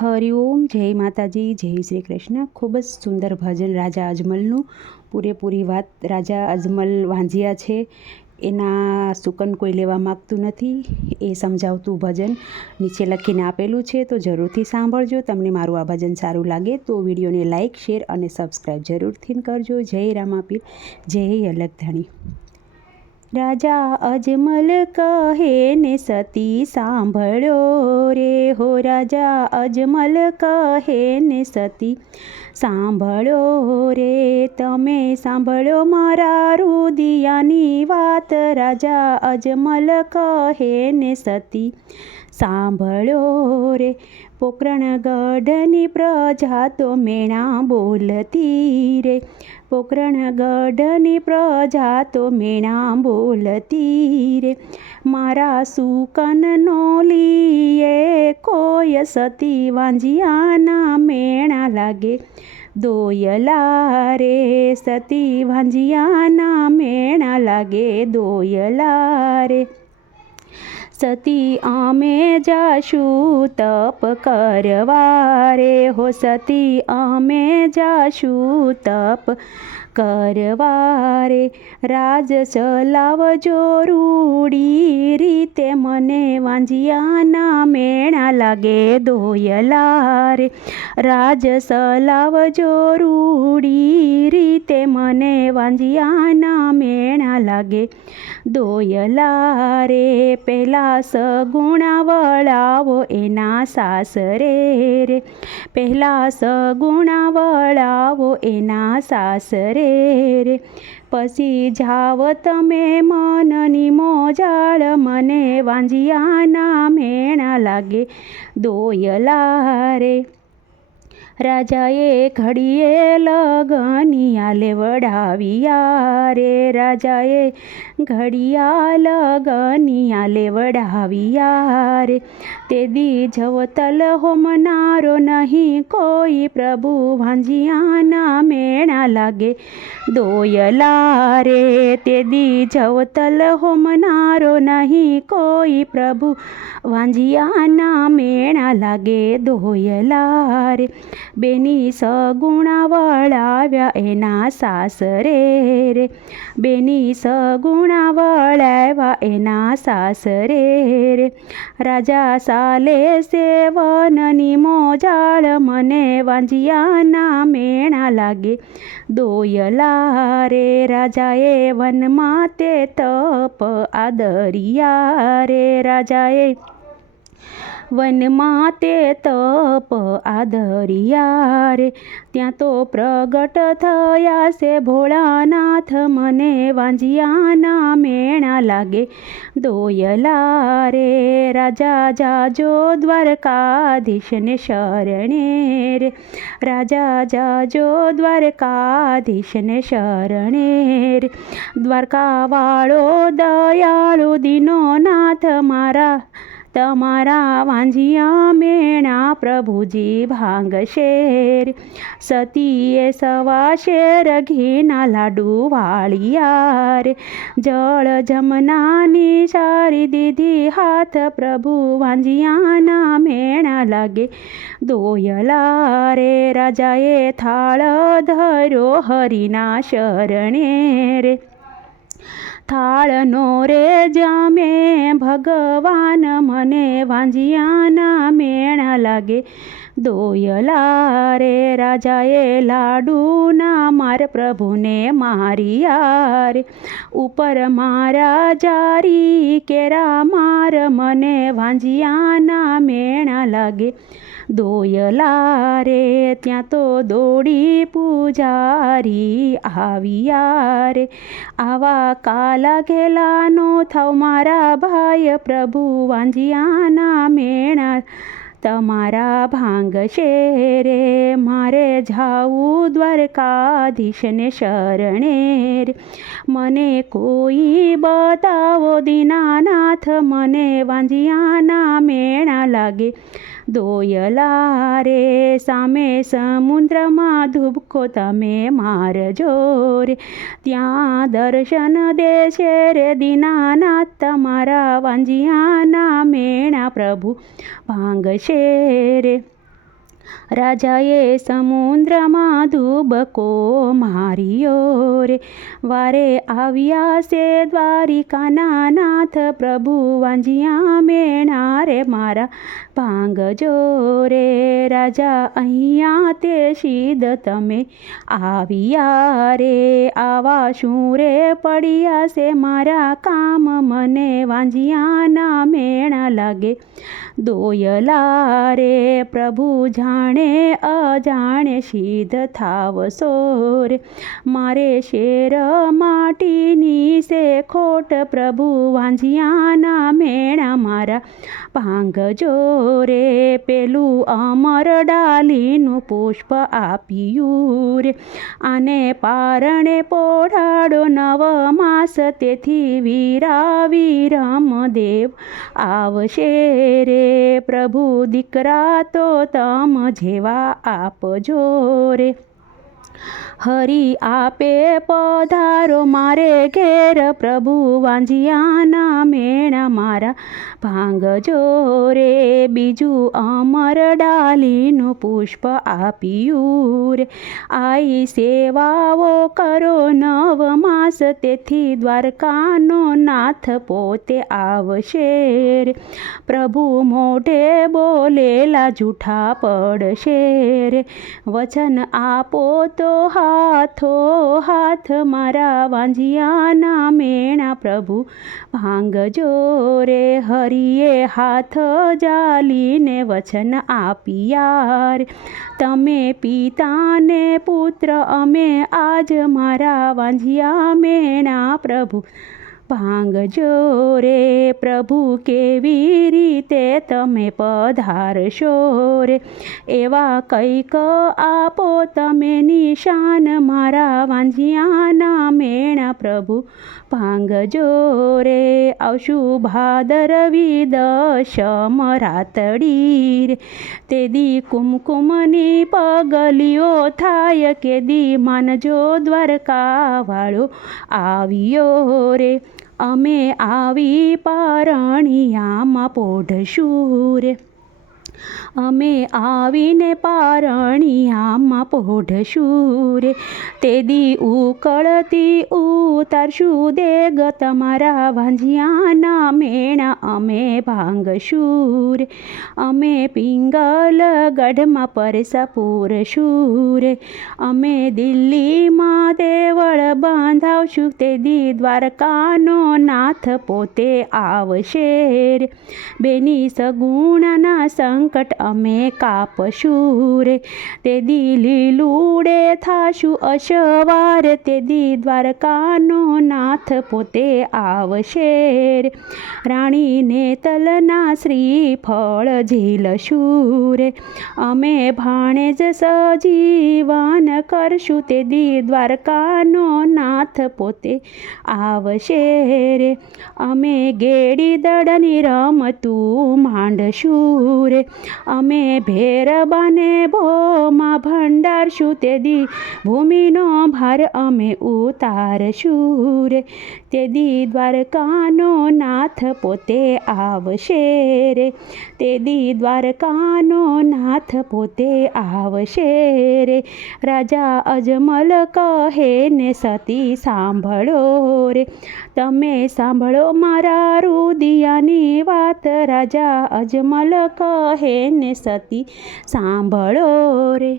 હરિઓમ જય માતાજી, જય શ્રી કૃષ્ણ. ખૂબ જ સુંદર ભજન રાજા અજમલનું. પૂરેપૂરી વાત રાજા અજમલ વાંઝિયા છે. એના સુકન કોઈ લેવા માગતું નથી. એ સમજાવતું ભજન નીચે લખીને આપેલું છે. તો જરૂરથી સાંભળજો. તમને મારું આ ભજન સારું લાગે તો વિડીયોને લાઇક શેર અને સબસ્ક્રાઈબ જરૂરથી કરજો. જય રામાપીર, જય અલગધણી. રાજા અજમલ કહે ને સતી સાંભળ્યો રે. હો રાજા અજમલ કહે ને સતી સાંભળ્યો રે, તમે સાંભળ્યો મારા રુદિયાની વાત. રાજા અજમલ કહે ને સતી, સાંભળો રે પોકરણગઢની પ્રજા તો મેણા બોલતી રે. પોકરણગઢની પ્રજા તો મેણા બોલતી રે. મારા સુકનનો લીએ કોય સતી વાંજિયાના મેણા લાગે. દોયલા રે સતી વાંજિયાના મેણા લાગે. દોયલા રે સતી અમે જાશું તપ કરવા રે હો સતી અમે જાશું તપ કરવા રે રાજ ચલાવજો રૂડી રીતે મને વાંજિયાના મેણા લાગે દોયલા રે રાજ ચલાવજો રૂડી રીતે મને વાંજિયાના મેણા લાગે દોયલા રે પહેલાં સગુણા વળાવો એના સાસરે રે પહેલાં સગુણા વળાવો એના સાસરે રે. પછી જાવ તમે મનની મોજાળ, મને વાંજિયાના મેણા લાગે, દોયલા રે. રાજાએ ઘડીએ લગનિયા લેવડાવ્યા રે. રાજાએ ઘડિયા લગનિયા લેવડાવ્યા રે. તે દી જવતલ હોમનારો નહીં, કોઈ પ્રભુ ભાંજિયાના મેણા લાગે. દોયલા રે તે દી જવતલ હોમનારો નહીં, કોઈ પ્રભુ વાંજિયાના મેણા લાગે. દોયલા રે બેની સગુણા વળાવ્યા એના સાસરે રે. બેની સગુણા વળાવ્યા એના સાસરે રે. રાજા સાલે સેવનની મોજાળ મને વાંજિયાના મેણા લાગે. દોયલા રે રાજાએ વનમાં તે તપ આદરિયા રે રાજાએ વનમાં તે તપ આદરિયા રે. ત્યાં તો પ્રગટ થયા છે ભોળાનાથ. મને વાંજિયાના મેણા લાગે દોયલા રે. રાજા જાજો દ્વારકાધીશને શરણે રે. રાજા જાજો દ્વારકાધીશને શરણે રે. દ્વારકાવાળો દયાળુ દીનો નાથ મારા તમારા વાંજિયા મેણા પ્રભુજી ભાંગ શેર સતીએ સવા શેર ઘીના લાડુ વાળિયાર. જળ જમનાની સારી દીધી હાથ પ્રભુ વાંજિયાના મેણા લાગે દોયલા રે રાજાએ થાળ ધર્યો હરિના શરણે રે. થાળનો રે જામે, ભગવાન મને વાંજિયાના મેણા લાગે. દોયલા રે રાજાએ લાડુના માર, પ્રભુને મારિયા રે ઉપર મારા જારી, કેરા માર, મને વાંજિયાના મેણા લાગે. દોયલા રે ત્યાં તો દોડી પૂજારી આવ્યા રે આવા કાલા ઘેલાનો થાવ મારા ભાઈ પ્રભુ વાંજિયાના મેણા. તમારા ભાંગશે રે મારે જાવું દ્વારકાધીશને શરણે મને કોઈ બતાવો દીનાનાથ, મને વાંજિયાના મેણા લાગે. દોયલા રે, સામે સમુદ્રમાં ધૂબકો તમે મારજો રે ત્યાં દર્શન દેશે રે દીનાનાથ, તમારા વાંજિયાના મેણા પ્રભુ ભાંગશે રે. રાજાએ સમુદ્રમાં ધૂબકો માર્યો રે. વારે આવ્યા છે દ્વારિકાના નાથ, પ્રભુ વાંજિયા મેણા રે મારા ભાંગજો રે. રાજા, અહીંયા તે શીદ તમે આવ્યા રે. આવા શું રે પડ્યા છે મારા કામ? મને વાંજિયાના મેણા લાગે દોયલા રે. પ્રભુ જાણે અજાણે સિદ્ધ થાવ સોર. મારે શેર માટીની સે ખોટ પ્રભુ વાંજિયાના મેણા મારા ભાંગ જોરે. પેલું અમર ડાલીનું પુષ્પ આપ્યું રે આને પારણે પોઢાડો નવ માસ, તેથી વીરા વિરમ દેવ આવશે રે. પ્રભુ દીકરા તો તમ જેવા આપજો રે. હરી આપે પધારો, મારે ઘેર પ્રભુ વાંજિયાના મેણા, મારા ભાંગજો રે બીજું અમર ડાલીનું પુષ્પ આપ્યું રે. આઈ સેવાઓ કરો નવ માસ, તેથી દ્વારકાનો નાથ પોતે આવશે રે. પ્રભુ મોઢે બોલેલા જૂઠા પડશે રે. વચન આપો તો હાથો, હાથ મારા વાંજિયાના મેણા પ્રભુ. ભાંગજો રે હરિએ હાથ જાલીને વચન આપ્યા રે તમે પિતાને પુત્ર, અમે આજ મારા વાંજિયા મેણા પ્રભુ. ભાંગજો રે પ્રભુ કેવી રીતે તમે પધારશો રે? એવા કંઈક આપો તમે નિશાન મારા વાંજિયાના મેણા, પ્રભુ ભાંગજો રે આવશું ભાદરવી દશમ રાતડી રે. તે દી કુમકુમની પગલીઓ થાય કે દી માનજો દ્વારકાવાળો આવ્યો રે. અમે આવી પારણિયામાં પોઢશું રે. અમે આવીને પારણિયામાં પોઢશું રે. તે દી ઉકળતી ઉતારશું દેગ તમારા વાંજિયાના મેણા. અમે ભાંગશું રે. અમે પિંગલ ગઢમાં પરસા પૂરશું રે. અમે દિલ્હીમાં દેવળ બાંધાવશું. તે દી દ્વારકાનો નાથ પોતે આવશે બેની સગુણાના સંકટ અમે કાપશું રે તે દી લીલુડે થાશું અશવાર. તે દી દ્વારકાનો નાથ પોતે આવશે રે રાણીને તલના શ્રી ફળ ઝીલશું રે અમે ભાણેજ સજીવન કરશું. તે દી દ્વારકાનો નાથ પોતે આવશે રે અમે ગેડી દડની રમતું માંડશું રે અમે ભેરબાને ભોમાં ભંડારશું તે દી? ભૂમિનો ભાર અમે ઉતારશું રે. તે દી દ્વારકાનો નાથ પોતે આવશે રે. તે દી દ્વારકાનો નાથ પોતે આવશે રે. રાજા અજમલ કહે ને સતી સાંભળો રે. તમે સાંભળો મારા રુદિયાની વાત. રાજા અજમલ કહે ને સતી સાંભળો રે.